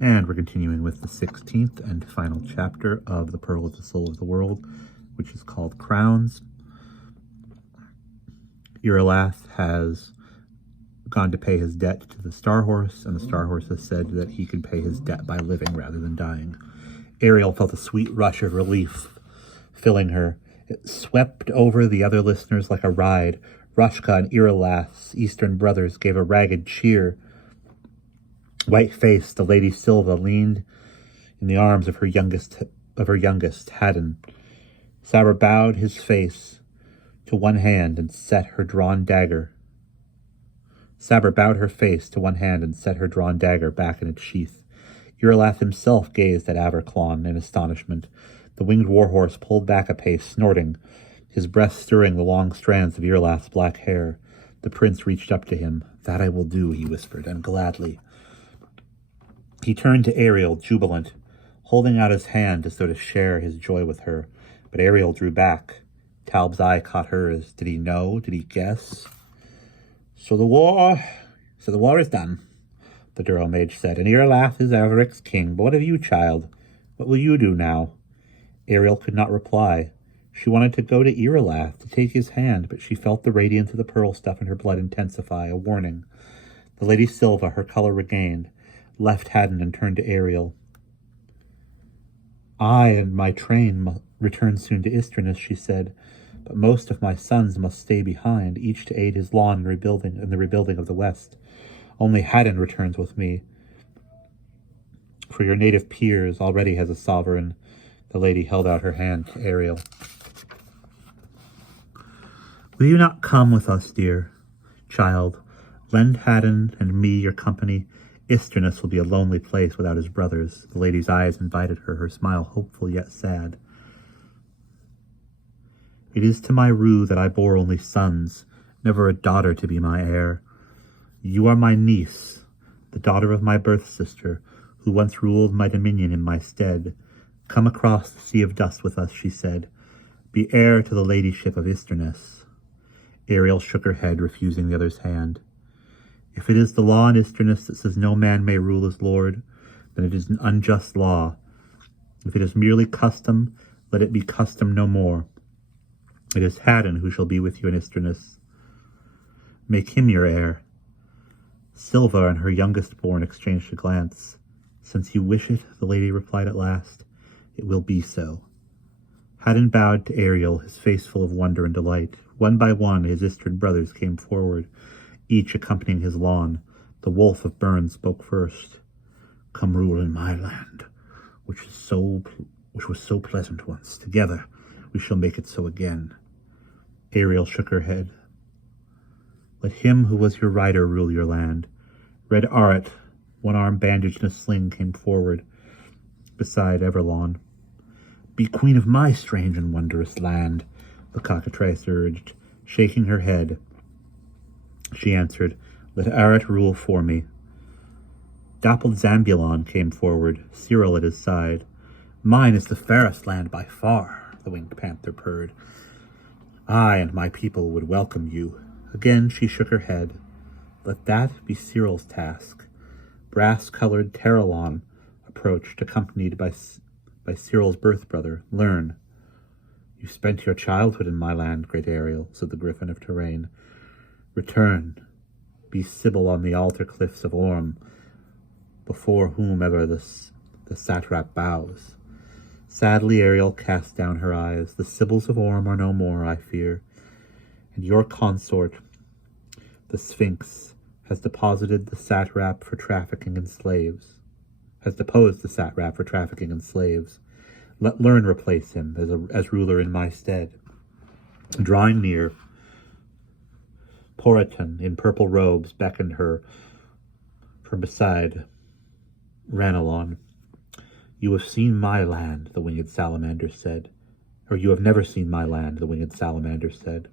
And we're continuing with the 16th and final chapter of The Pearl of the Soul of the World, which is called Crowns. Iralath has gone to pay his debt to the Star Horse, and the Star Horse has said that he can pay his debt by living rather than dying. Ariel felt a sweet rush of relief filling her. It swept over the other listeners like a ride. Rushka and Iralath's Eastern brothers gave a ragged cheer. White-faced, the Lady Silva leaned in the arms of her youngest, Haddon. Saber bowed his face to one hand and set her drawn dagger. Saber bowed her face to one hand and set her drawn dagger back in its sheath. Iralath himself gazed at Aberclon in astonishment. The winged warhorse pulled back a pace, snorting, his breath stirring the long strands of Iralath's black hair. The prince reached up to him. "That I will do," he whispered, "and gladly." He turned to Ariel, jubilant, holding out his hand as though to share his joy with her. But Ariel drew back. Talb's eye caught hers. Did he know? Did he guess? So the war is done, the Duro mage said, and Iralath is Everic's king. But what of you, child? What will you do now? Ariel could not reply. She wanted to go to Iralath, to take his hand, but she felt the radiance of the pearl stuff in her blood intensify, a warning. The Lady Silva, her color regained, left Haddon and turned to Ariel. "I and my train return soon to Istrinus," she said, "but most of my sons must stay behind, each to aid his lawn in the rebuilding of the West. Only Haddon returns with me, for your native peers already has a sovereign." The lady held out her hand to Ariel. "Will you not come with us, dear child? Lend Haddon and me your company. Istrinus will be a lonely place without his brothers." The lady's eyes invited her, her smile hopeful yet sad. "It is to my rue that I bore only sons, never a daughter to be my heir. You are my niece, the daughter of my birth sister, who once ruled my dominion in my stead. Come across the sea of dust with us," she said. "Be heir to the ladyship of Istrinus." Ariel shook her head, refusing the other's hand. "If it is the law in Istrinus that says no man may rule as lord, then it is an unjust law. If it is merely custom, let it be custom no more. It is Haddon who shall be with you in Istrinus. Make him your heir." Silva and her youngest born exchanged a glance. "Since you wish it," the lady replied at last, "it will be so." Haddon bowed to Ariel, his face full of wonder and delight. One by one his Istrid brothers came forward, each accompanying his lawn. The Wolf of Bern spoke first. "Come rule in my land, which was so pleasant once. Together we shall make it so again." Ariel shook her head. "Let him who was your rider rule your land." Red Aret, one arm bandaged in a sling, came forward beside Everlon. "Be queen of my strange and wondrous land," the cockatrice urged, shaking her head. She answered, "Let Aret rule for me." Dappled Zambulon came forward, Cyril at his side. "Mine is the fairest land by far," the winged panther purred. "I and my people would welcome you." Again she shook her head. "Let that be Cyril's task." Brass-colored Terralon approached, accompanied by Cyril's birth brother. "Learn." "You spent your childhood in my land, great Ariel," said the Griffin of Terrain. "Return. Be Sibyl on the altar cliffs of Orm, before whomever the satrap bows." Sadly Ariel cast down her eyes. "The Sibyls of Orm are no more, I fear, and your consort, the Sphinx, has deposed the satrap for trafficking in slaves. Let Learn replace him as ruler in my stead." Drawing near, Poriton, in purple robes, beckoned her from beside Ranelon. "You have seen my land," the winged salamander said. "Or you have never seen my land," the winged salamander said.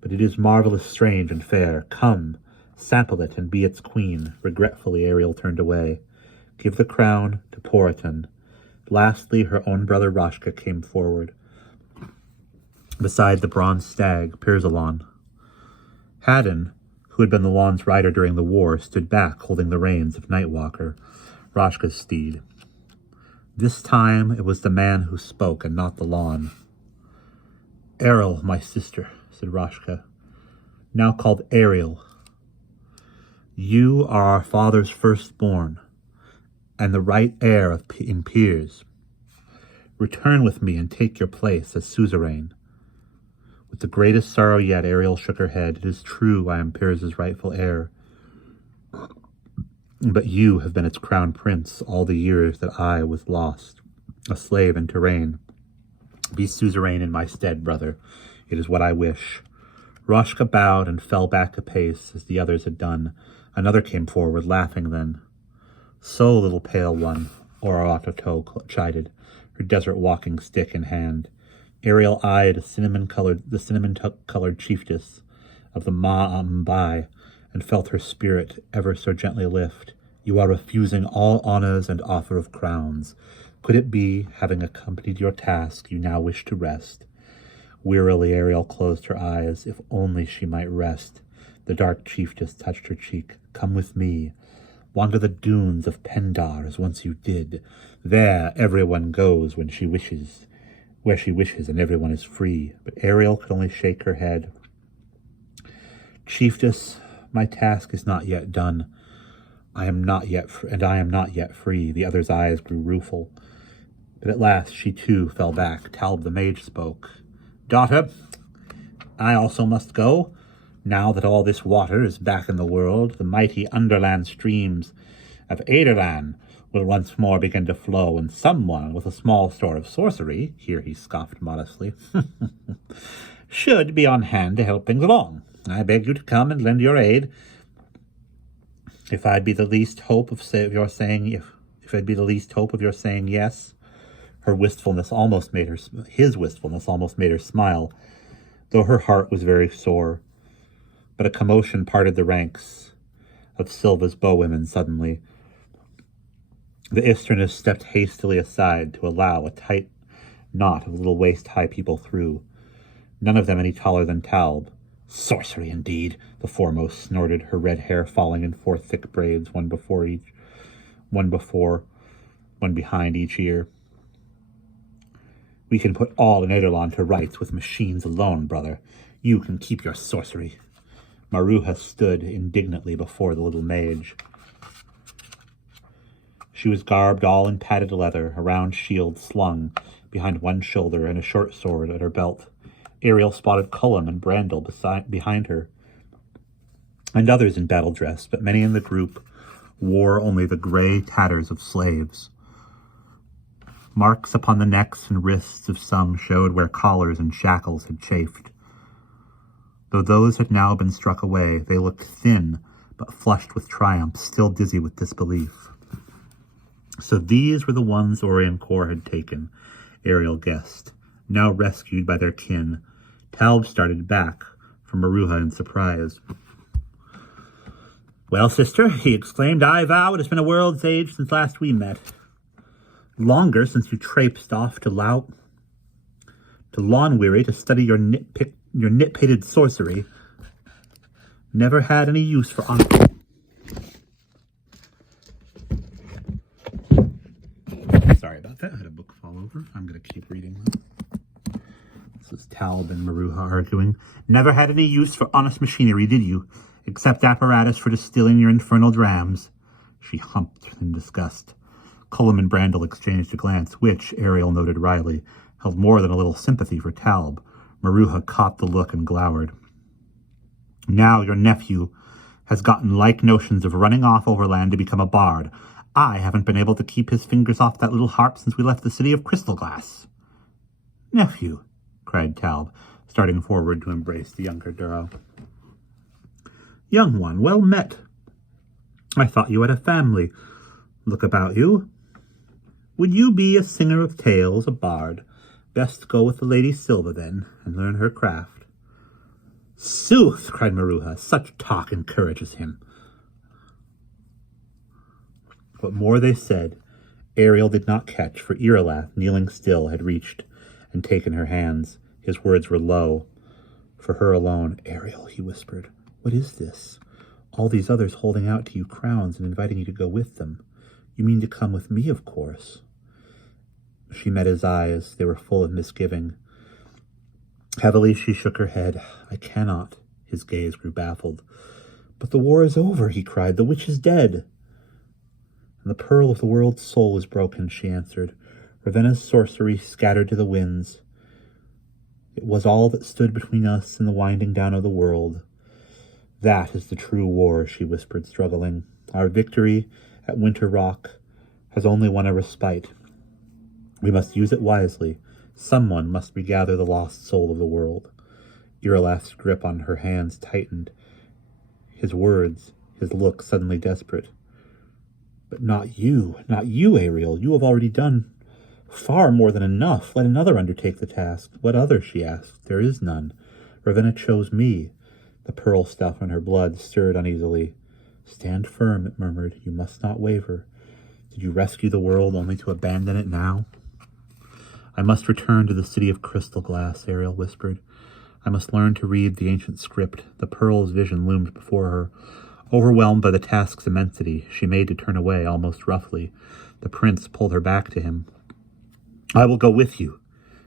"But it is marvelous, strange, and fair. Come, sample it, and be its queen." Regretfully Ariel turned away. "Give the crown to Poriton." Lastly, her own brother Rashka came forward, beside the bronze stag, Pirzalon. Haddon, who had been the lawn's rider during the war, stood back, holding the reins of Nightwalker, Rashka's steed. This time it was the man who spoke, and not the lawn. "Errol, my sister," said Rashka, "now called Ariel. You are our father's firstborn, and the right heir in peers. Return with me and take your place as suzerain." With the greatest sorrow yet, Ariel shook her head. "It is true I am Piers' rightful heir, but you have been its crown prince all the years that I was lost, a slave in Touraine. Be suzerain in my stead, brother. It is what I wish." Rashka bowed and fell back a pace, as the others had done. Another came forward, laughing then. "So, little pale one," Oratoto chided, her desert walking stick in hand. Ariel eyed the cinnamon-colored chiefess of the Ma'ambai and felt her spirit ever so gently lift. "You are refusing all honors and offer of crowns. Could it be, having accompanied your task, you now wish to rest?" Wearily Ariel closed her eyes. If only she might rest. The dark chiefess touched her cheek. "Come with me. Wander the dunes of Pendar as once you did. There everyone goes where she wishes, and everyone is free." But Ariel could only shake her head. "Chiefess, my task is not yet done. I am not yet free." The other's eyes grew rueful. But at last she too fell back. Talb the mage spoke. "Daughter, I also must go. Now that all this water is back in the world, the mighty underland streams of Aderlan will once more begin to flow, and someone with a small store of sorcery," here he scoffed modestly, "should be on hand to help things along. I beg you to come and lend your aid. If I'd be the least hope of your saying yes." His wistfulness almost made her smile, though her heart was very sore. But a commotion parted the ranks of Silva's bowwomen suddenly. The Isternus stepped hastily aside to allow a tight knot of little waist-high people through, none of them any taller than Talb. "Sorcery, indeed," the foremost snorted, her red hair falling in 4 thick braids, one behind each ear. "We can put all in Aderlan to rights with machines alone, brother. You can keep your sorcery." Maruha stood indignantly before the little mage. She was garbed all in padded leather, a round shield slung behind one shoulder and a short sword at her belt. Ariel spotted Cullum and Brandel behind her, and others in battle dress, but many in the group wore only the grey tatters of slaves. Marks upon the necks and wrists of some showed where collars and shackles had chafed. Though those had now been struck away, they looked thin, but flushed with triumph, still dizzy with disbelief. So these were the ones Oriancourt had taken, Ariel guessed, now rescued by their kin. Talb started back from Maruha in surprise. "Well, sister," he exclaimed, "I vow it has been a world's age since last we met. Longer since you traipsed off to Lawnweary to study your nit-pated sorcery. Never had any use for honor." Sorry about that. I had a book fall over. I'm going to keep reading that. This is Talb and Maruha arguing. "Never had any use for honest machinery, did you? Except apparatus for distilling your infernal drams." She humped in disgust. Cullum and Brandel exchanged a glance, which, Ariel noted wryly, held more than a little sympathy for Talb. Maruha caught the look and glowered. "Now your nephew has gotten like notions of running off overland to become a bard. I haven't been able to keep his fingers off that little harp since we left the city of Crystal Glass." "Nephew," cried Talb, starting forward to embrace the younger Duro. "Young one, well met. I thought you had a family. Look about you. Would you be a singer of tales, a bard? Best go with the Lady Silva, then, and learn her craft." "Sooth," cried Maruha, "such talk encourages him." What more they said, Ariel did not catch, for Iralath, kneeling still, had reached and taken her hands. His words were low. For her alone. "Ariel," he whispered, "what is this? All these others holding out to you crowns and inviting you to go with them. You mean to come with me, of course. She met his eyes. They were full of misgiving. Heavily she shook her head. I cannot. His gaze grew baffled. But the war is over, he cried. The witch is dead. And the pearl of the world's soul is broken, she answered. Ravenna's sorcery scattered to the winds. It was all that stood between us and the winding down of the world. That is the true war, she whispered, struggling. Our victory at Winter Rock has only won a respite. We must use it wisely. Someone must regather the lost soul of the world. Irileth's grip on her hands tightened. His words, his look suddenly desperate. But not you, Ariel. You have already done far more than enough. Let another undertake the task. What other, she asked. There is none. Ravenna chose me. The pearl stuff in her blood stirred uneasily. Stand firm, it murmured. You must not waver. Did you rescue the world only to abandon it now? I must return to the city of crystal glass, Ariel whispered. I must learn to read the ancient script. The pearl's vision loomed before her. Overwhelmed by the task's immensity, she made to turn away almost roughly. The prince pulled her back to him. I will go with you,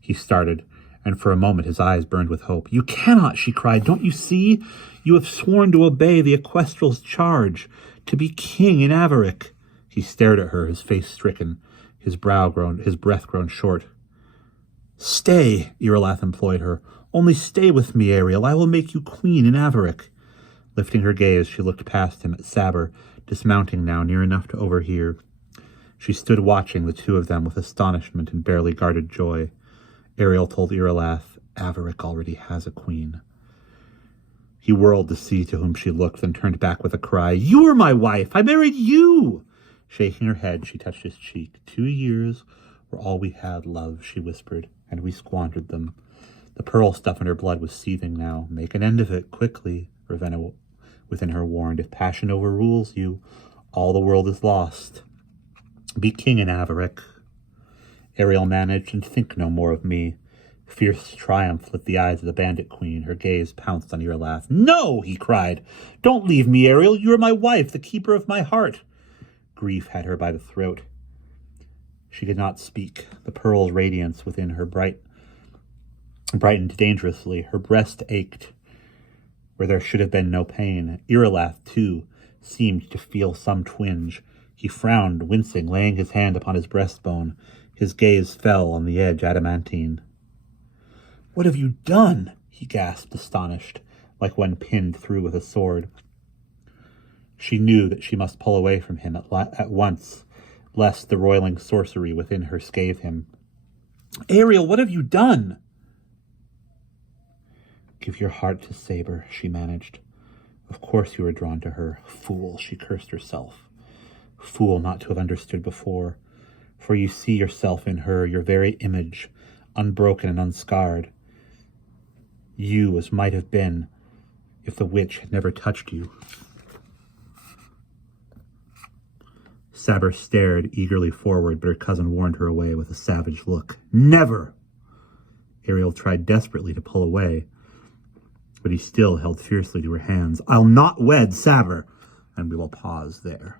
he started, and for a moment his eyes burned with hope. You cannot, she cried. Don't you see? You have sworn to obey the Equestral's charge, to be king in Avaric. He stared at her, his face stricken, his breath grown short. Stay, Irileth implored her. Only stay with me, Ariel. I will make you queen in Avaric. Lifting her gaze, she looked past him at Saber, dismounting now near enough to overhear. She stood watching the two of them with astonishment and barely guarded joy. Ariel told Irileth, Avaric already has a queen. He whirled to see to whom she looked, then turned back with a cry. You are my wife! I married you! Shaking her head, she touched his cheek. 2 years were all we had, love, she whispered, and we squandered them. The pearl stuff in her blood was seething now. Make an end of it, quickly, Ravenna within her warned. If passion overrules you, all the world is lost. Be king in Avaric. Ariel managed, and think no more of me. Fierce triumph lit the eyes of the bandit queen. Her gaze pounced on Irileth. No, he cried. Don't leave me, Ariel. You are my wife, the keeper of my heart. Grief had her by the throat. She did not speak. The pearl's radiance within her brightened dangerously. Her breast ached where there should have been no pain. Irileth, too, seemed to feel some twinge. He frowned, wincing, laying his hand upon his breastbone. His gaze fell on the edge adamantine. What have you done? He gasped, astonished, like one pinned through with a sword. She knew that she must pull away from him at once, lest the roiling sorcery within her scathe him. Ariel, what have you done? Give your heart to Saber, she managed. Of course you were drawn to her. Fool, she cursed herself. Fool not to have understood before. For you see yourself in her, your very image, unbroken and unscarred. You as might have been if the witch had never touched you. Saber stared eagerly forward, but her cousin warned her away with a savage look. Never! Ariel tried desperately to pull away, but he still held fiercely to her hands. I'll not wed Saber. And we will pause there.